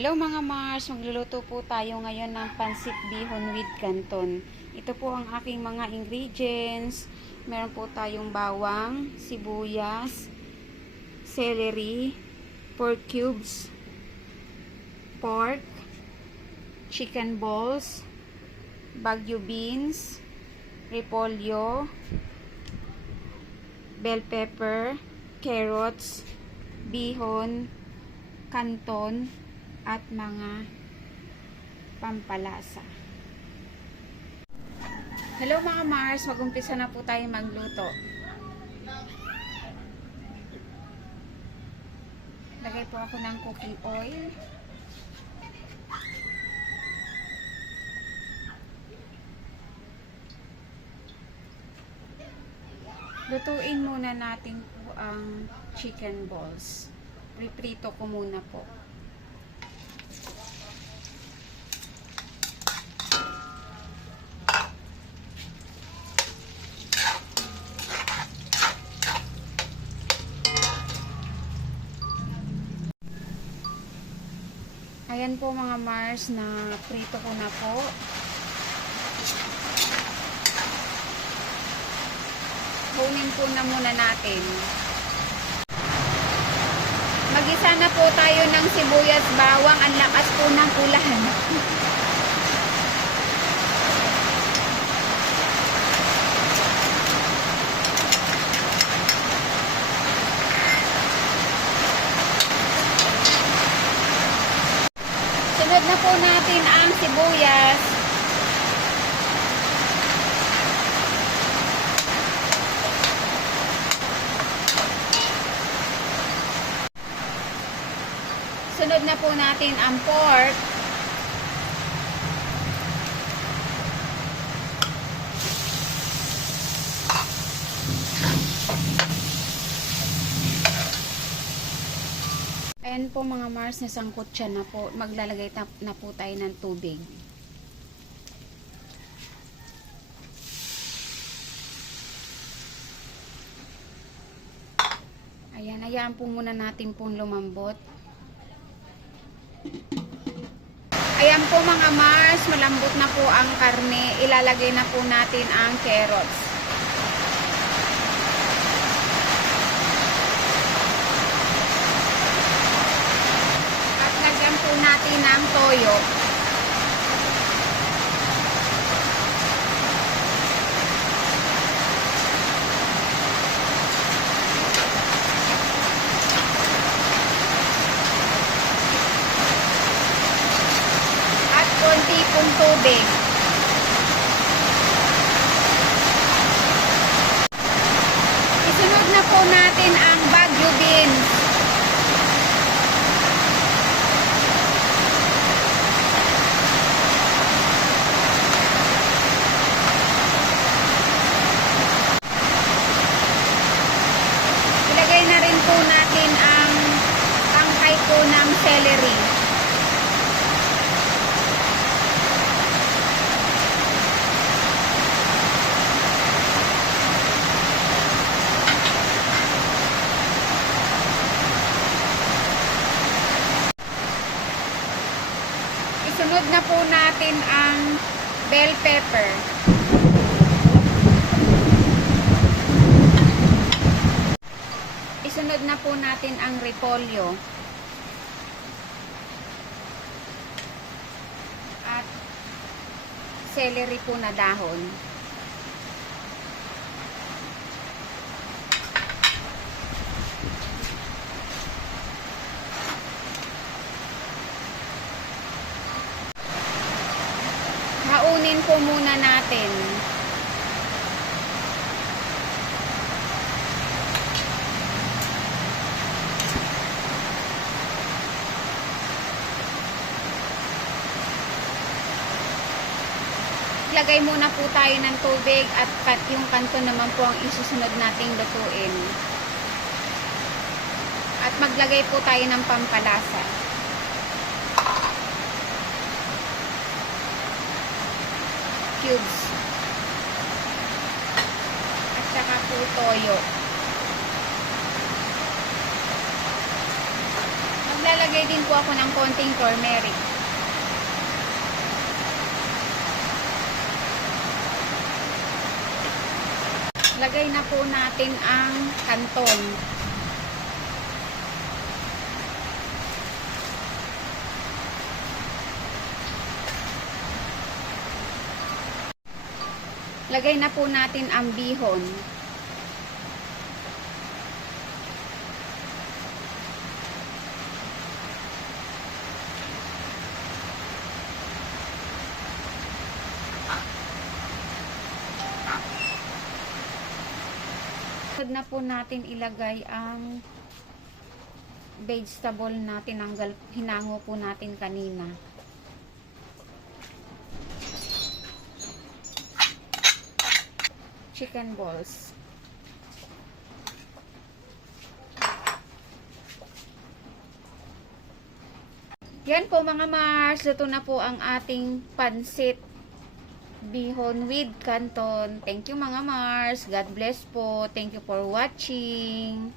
Hello mga Mars, magluluto po tayo ngayon ng pansit bihon with canton. Ito po ang aking mga ingredients. Meron po tayong bawang, sibuyas, celery, pork cubes, pork, chicken balls, Baguio beans, repolyo, bell pepper, carrots, bihon, canton, at mga pampalasa. Hello mga Mars, mag-umpisa na po tayo magluto. Lagay po ako ng cooking oil. Lutuin muna natin po ang chicken balls. Piprito ko muna po. Ayan po mga Mars, na prito ko na po. Hunin po na muna natin. Mag-isa na po tayo ng sibuyas bawang. Ang lakas po ng ulan. Sunod na po natin ang sibuyas. Sunod na po natin ang pork. Ayan po mga Mars, nasangkot siya na po. Maglalagay na po tayo ng tubig. Ayan, ayan po muna natin pong lumambot. Ayan po mga Mars, malambot na po ang karne. Ilalagay na po natin ang carrots. At lagyan po natin ang toyo. Konti pong tubig. Isunod na po natin ang Baguio beans. Ilagay na rin po natin ang tangkay po ng celery. Sunod na po natin ang bell pepper. Isunod na po natin ang repolyo. At celery po na dahon. Haunin po muna natin. Lagay muna po tayo ng tubig at yung kanton naman po ang isusunod nating lutuin. At maglagay po tayo ng pampalasa. Cubes. At saka po toyo. Maglalagay din po ako ng konting turmeric. Lagay na po natin ang kanton. Lagay na po natin ang bihon. Na po natin ilagay ang vegetable natin, ang hinango po natin kanina. Chicken balls. Yan po mga Mars, luto na po ang ating pansit bihon with canton. Thank you mga Mars. God bless po. Thank you for watching.